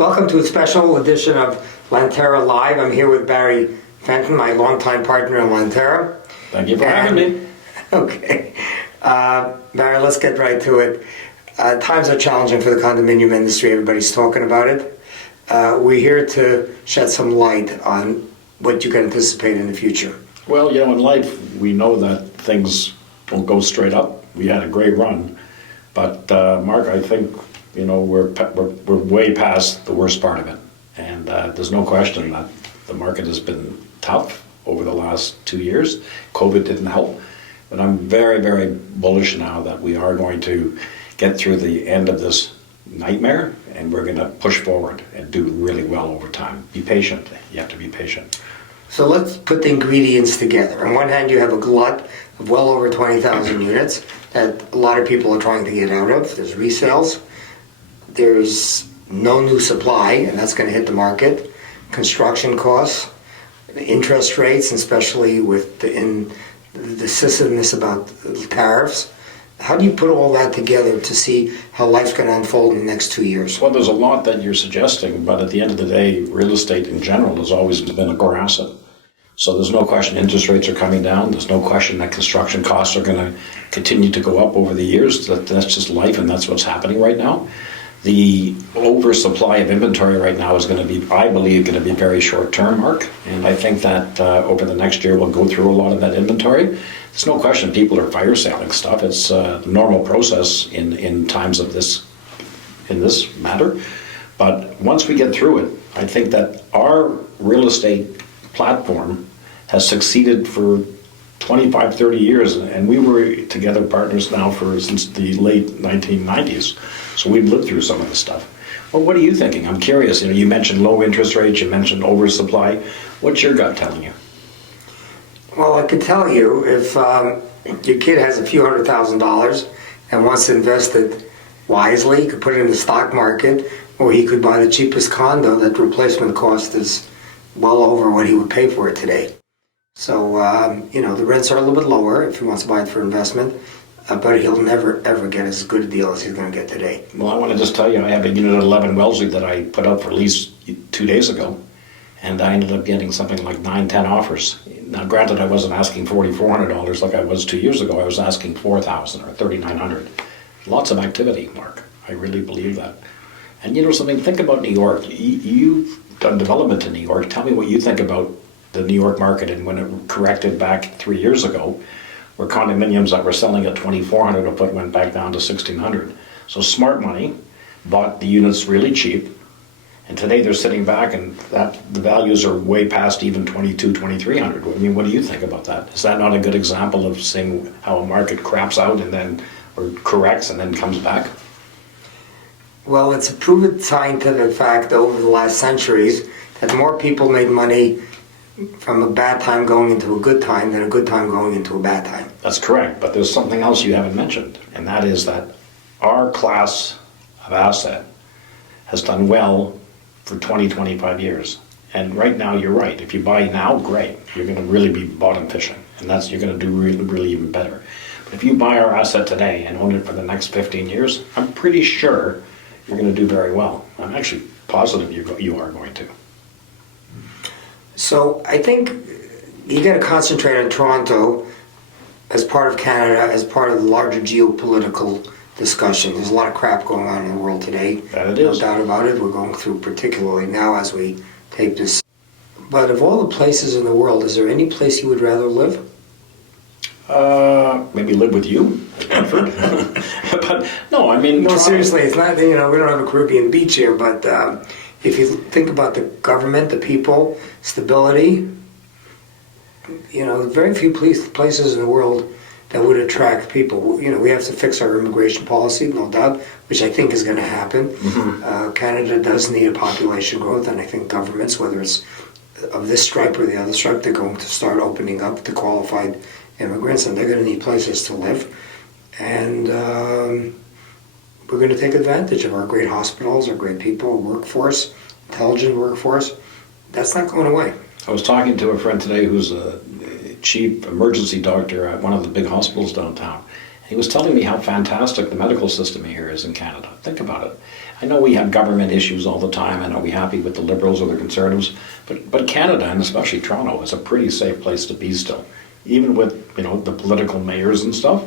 Welcome to a special edition of Lanterra Live. I'm here with Barry Fenton, my longtime partner in Lanterra. Thank you for having me. Okay. Barry, let's get right to it. Times are challenging for the condominium industry. Everybody's talking about it. We're here to shed some light on what you can anticipate in the future. Well, in life, we know that things don't go straight up. We had a great run. But, Mark, I think, we're way past the worst part of it. And there's no question that the market has been tough over the last 2 years. COVID didn't help. But I'm very, very bullish now that we are going to get through the end of this nightmare, and we're going to push forward and do really well over time. Be patient. You have to be patient. So let's put the ingredients together. On one hand, you have a glut of well over 20,000 units that a lot of people are trying to get out of. There's resales. There's no new supply, and that's going to hit the market. Construction costs, interest rates, especially with the decisiveness about tariffs. How do you put all that together to see how life's going to unfold in the next 2 years? Well, there's a lot that you're suggesting, but at the end of the day, real estate in general has always been a core asset. So there's no question interest rates are coming down. There's no question that construction costs are going to continue to go up over the years. That's just life, and that's what's happening right now. The oversupply of inventory right now is going to be, I believe, going to be very short-term, Mark. And I think that over the next year, we'll go through a lot of that inventory. There's no question people are fire selling stuff. It's the normal process in times of this, in this matter. But once we get through it, I think that our real estate platform has succeeded for 25, 30 years, and we were together partners now since the late 1990s. So we've lived through some of this stuff. Well, what are you thinking? I'm curious. You mentioned low interest rates, you mentioned oversupply. What's your gut telling you? Well, I could tell you if your kid has a few $100,000 and wants to invest it wisely, he could put it in the stock market, or he could buy the cheapest condo that replacement cost is well over what he would pay for it today. So, the rents are a little bit lower if he wants to buy it for investment, but he'll never, ever get as good a deal as he's going to get today. Well, I want to just tell you, I have a unit at 11 Wellesley that I put up for lease 2 days ago, and I ended up getting something like 9-10 offers. Now, granted, I wasn't asking $4,400 like I was 2 years ago. I was asking $4,000 or $3,900. Lots of activity, Mark. I really believe that. And something, think about New York. You've done development in New York. Tell me what you think about the New York market and when it corrected back 3 years ago, where condominiums that were selling at $2,400 a foot went back down to $1,600. So smart money bought the units really cheap, and today they're sitting back and the values are way past even $2,200, $2,300. I mean, what do you think about that? Is that not a good example of seeing how a market craps out or corrects and then comes back? Well, it's a proven scientific fact over the last centuries that more people made money from a bad time going into a good time than a good time going into a bad time. That's correct, but there's something else you haven't mentioned, and that is that our class of asset has done well for 20, 25 years. And right now, you're right. If you buy now, great. You're going to really be bottom fishing, and you're going to do really, really even better. But if you buy our asset today and own it for the next 15 years, I'm pretty sure you're going to do very well. I'm actually positive you are going to. So I think you got to concentrate on Toronto as part of Canada, as part of the larger geopolitical discussion. There's a lot of crap going on in the world today. That it is. No doubt about it. We're going through particularly now as we tape this. But of all the places in the world, is there any place you would rather live? Maybe live with you, Bedford. But no, I mean... No, seriously, it's not, we don't have a Caribbean beach here, but if you think about the government, the people, stability, very few places in the world that would attract people. We have to fix our immigration policy, no doubt, which I think is going to happen. Mm-hmm. Canada does need a population growth, and I think governments, whether it's of this stripe or the other stripe, they're going to start opening up to qualified immigrants, and they're going to need places to live. And we're going to take advantage of our great hospitals, our great people, workforce, intelligent workforce. That's not going away. I was talking to a friend today who's a chief emergency doctor at one of the big hospitals downtown. He was telling me how fantastic the medical system here is in Canada. Think about it. I know we have government issues all the time, and are we happy with the Liberals or the Conservatives? But Canada, and especially Toronto, is a pretty safe place to be still. Even with, the political mayors and stuff,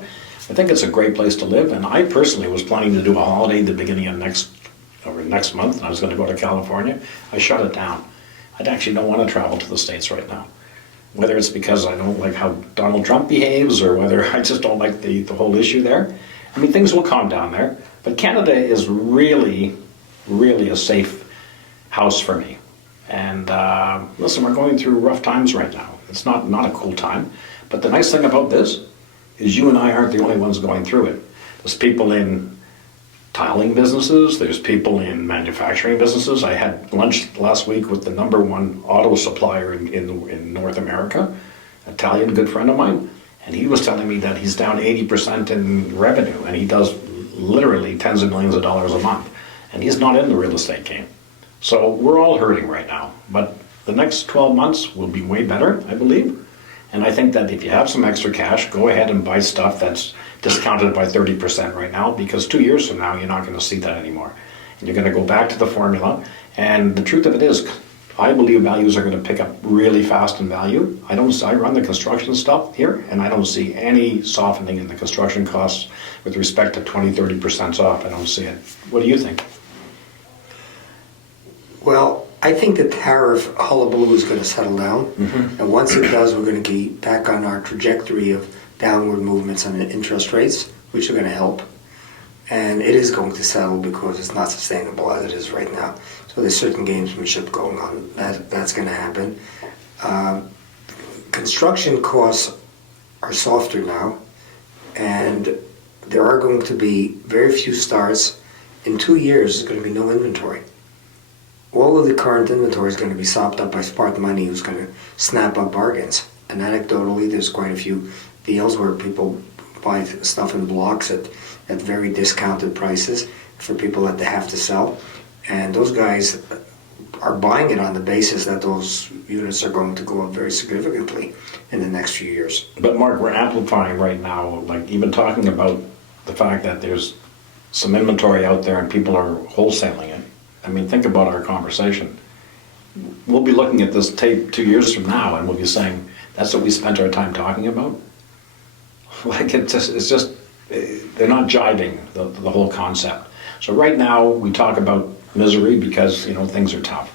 I think it's a great place to live. And I personally was planning to do a holiday at the beginning of next month, and I was going to go to California. I shut it down. I actually don't want to travel to the States right now. Whether it's because I don't like how Donald Trump behaves or whether I just don't like the whole issue there. I mean, things will calm down there. But Canada is really, really a safe house for me. And listen, we're going through rough times right now. It's not a cool time. But the nice thing about this is you and I aren't the only ones going through it. There's people in tiling businesses, there's people in manufacturing businesses. I had lunch last week with the #1 auto supplier in North America, an Italian good friend of mine, and he was telling me that he's down 80% in revenue, and he does literally tens of millions of dollars a month, and he's not in the real estate game. So we're all hurting right now, but the next 12 months will be way better, I believe. And I think that if you have some extra cash, go ahead and buy stuff that's discounted by 30% right now, because 2 years from now, you're not going to see that anymore. And you're going to go back to the formula. And the truth of it is, I believe values are going to pick up really fast in value. I run the construction stuff here, and I don't see any softening in the construction costs with respect to 20-30% off. I don't see it. What do you think? Well, I think the tariff hullabaloo is going to settle down. Mm-hmm. And once it does, we're going to get back on our trajectory of downward movements on the interest rates, which are going to help. And it is going to settle because it's not sustainable as it is right now. So there's certain gamesmanship going on. That's going to happen. Construction costs are softer now, and there are going to be very few starts. In 2 years, there's going to be no inventory. All of the current inventory is going to be sopped up by smart money who's going to snap up bargains. And anecdotally, there's quite a few deals where people buy stuff in blocks at very discounted prices for people that they have to sell. And those guys are buying it on the basis that those units are going to go up very significantly in the next few years. But Mark, we're amplifying right now, like even talking about the fact that there's some inventory out there and people are wholesaling it. I mean, think about our conversation. We'll be looking at this tape 2 years from now and we'll be saying, that's what we spent our time talking about? Like, it's just they're not jiving, the whole concept. So right now, we talk about misery because, things are tough.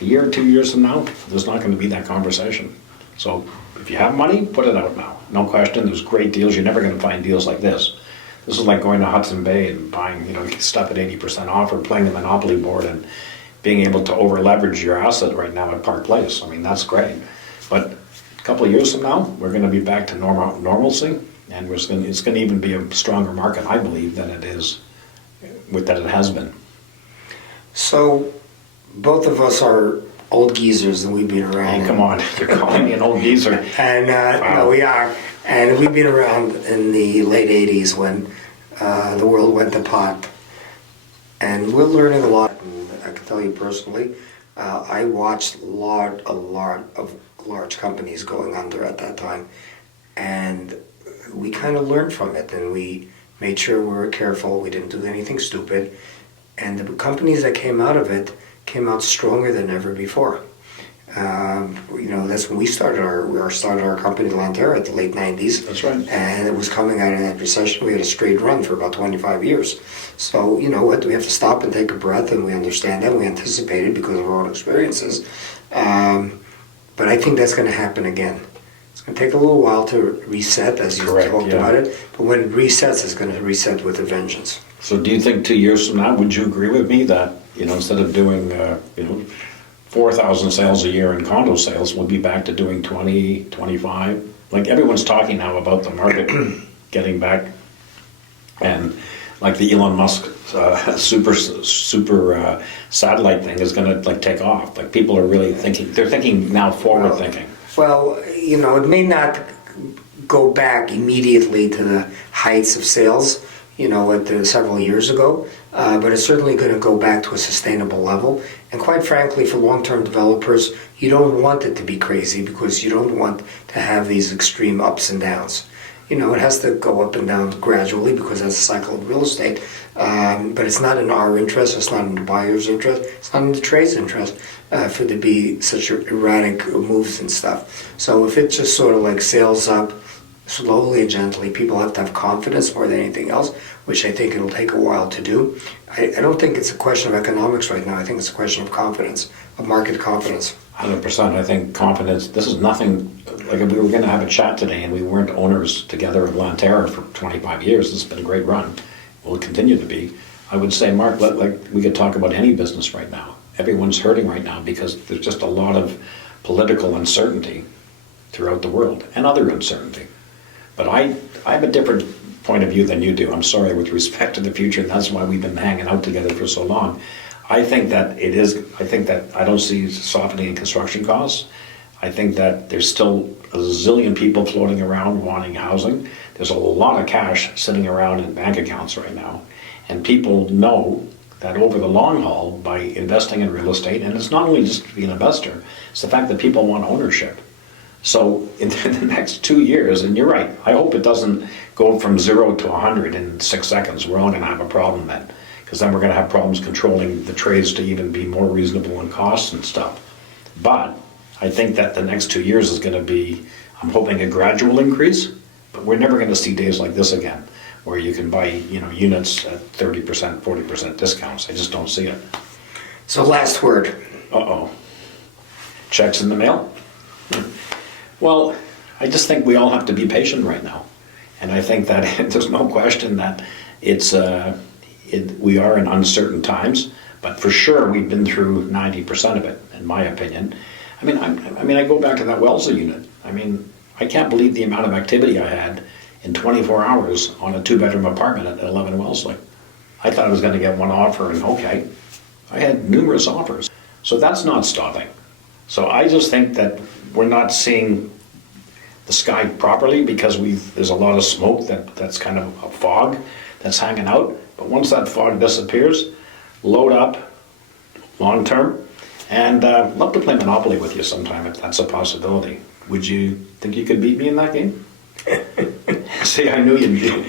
A year or 2 years from now, there's not going to be that conversation. So if you have money, put it out now. No question, there's great deals. You're never going to find deals like this. This is like going to Hudson Bay and buying, stuff at 80% off or playing the Monopoly board and being able to over-leverage your asset right now at Park Place. I mean, that's great. But a couple of years from now, we're going to be back to normalcy, and it's going to even be a stronger market, I believe, than it has been. So, both of us are old geezers, and we've been around. Hey, come on, you're calling me an old geezer. And wow. No, we are. And we've been around in the late 80s when the world went to pot. And we're learning a lot. And I can tell you personally, I watched a lot of large companies going under at that time. And we kind of learned from it, and we made sure we were careful. We didn't do anything stupid. And the companies that came out of it came out stronger than ever before. That's when we started our company, Lanterra, at the late 90s. That's right. And it was coming out of that recession. We had a straight run for about 25 years. So, you know what, we have to stop and take a breath, and we understand that. We anticipate it because of our own experiences. But I think that's going to happen again. It's going to take a little while to reset, as you talked about it. But when it resets, it's going to reset with a vengeance. So do you think 2 years from now, would you agree with me that, instead of doing, 4,000 sales a year in condo sales, we'll be back to doing 20, 25? Like, everyone's talking now about the market getting back, and like the Elon Musk super satellite thing is going to take off. Like, people are really thinking, they're thinking now forward thinking. Well, it may not go back immediately to the heights of sales, several years ago, but it's certainly going to go back to a sustainable level. And quite frankly, for long-term developers, you don't want it to be crazy because you don't want to have these extreme ups and downs. it has to go up and down gradually because that's the cycle of real estate. But it's not in our interest, it's not in the buyer's interest, it's not in the trade's interest for there to be such erratic moves and stuff. So if it just sort of like sails up slowly and gently, people have to have confidence more than anything else, which I think it'll take a while to do. I don't think it's a question of economics right now. I think it's a question of confidence, of market confidence. 100%. I think confidence, this is nothing, like if we were going to have a chat today and we weren't owners together of Lanterra for 25 years, this has been a great run, will continue to be. I would say, Mark, like we could talk about any business right now. Everyone's hurting right now because there's just a lot of political uncertainty throughout the world and other uncertainty. But I have a different point of view than you do. I'm sorry, with respect to the future, and that's why we've been hanging out together for so long. I think that I don't see softening in construction costs. I think that there's still a zillion people floating around wanting housing. There's a lot of cash sitting around in bank accounts right now. And people know that over the long haul, by investing in real estate, and it's not only just to be an investor, it's the fact that people want ownership. So in the next 2 years, and you're right, I hope it doesn't go from 0 to 100 in 6 seconds. We're all going to have a problem then, because then we're going to have problems controlling the trades to even be more reasonable in costs and stuff. But I think that the next 2 years is going to be, I'm hoping, a gradual increase, but we're never going to see days like this again, where you can buy units at 30%, 40% discounts. I just don't see it. So last word. Uh-oh. Checks in the mail? Well, I just think we all have to be patient right now. And I think that there's no question that we are in uncertain times, but for sure we've been through 90% of it, in my opinion. I mean, I go back to that Wellesley unit. I mean, I can't believe the amount of activity I had in 24 hours on a 2-bedroom apartment at 11 Wellesley. I thought I was going to get one offer, and okay, I had numerous offers. So that's not stopping. So I just think that we're not seeing the sky properly because there's a lot of smoke that's kind of a fog that's hanging out. But once that fog disappears, load up long term, and love to play Monopoly with you sometime if that's a possibility. Would you think you could beat me in that game? See, I knew you'd be.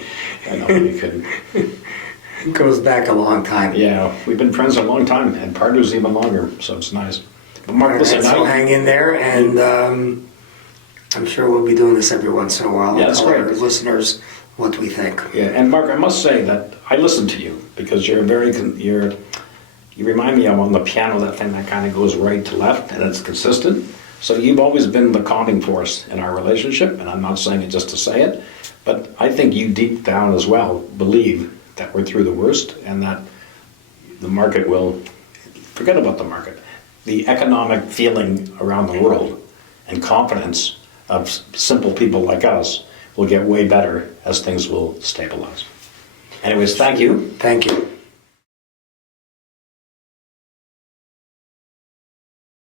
I know you couldn't. It goes back a long time. Yeah, we've been friends a long time, and partners even longer, so it's nice. But Mark, listen, so hang in there, and I'm sure we'll be doing this every once in a while. Yeah, that's tell our great. listeners what we think. Yeah, and Mark, I must say that I listen to you because you remind me of on the piano, that thing that kind of goes right to left and it's consistent. So you've always been the calming force in our relationship, and I'm not saying it just to say it, but I think you deep down as well believe that we're through the worst and that the market will, forget about the market, the economic feeling around the world and confidence of simple people like us will get way better as things will stabilize. Anyways, thank you. Thank you.